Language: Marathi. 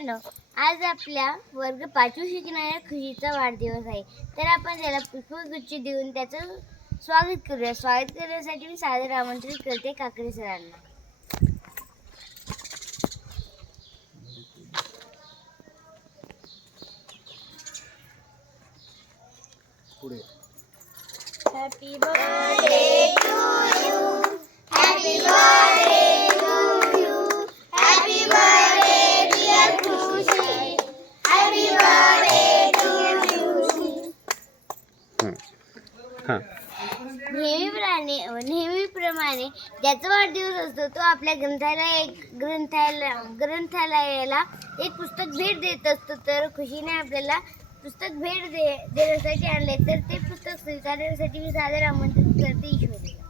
मित्रांनो आज आपल्या वर्ग पाचवी शिकणाऱ्या खुशीचा वाढदिवस आहे. तर आपण त्याला पुष्पगुच्छ देऊन त्याचं स्वागत करूया. स्वागत करण्यासाठी मी सादर आमंत्रित करते काकडे सरांना. पुढे. हॅपी बर्थडे टू हां. नेहमीप्रमाणे नेहमीप्रमाणे ज्याचा वाढदिवस असतो तो आपल्या ग्रंथालय ग्रंथालय ग्रंथालयाला एक पुस्तक भेट देत असतो. तर खुशीने आपल्याला पुस्तक भेट दे देण्यासाठी आणले तर ते पुस्तक स्वीकारण्यासाठी मी सादर आमंत्रित करते ईश्वरीला.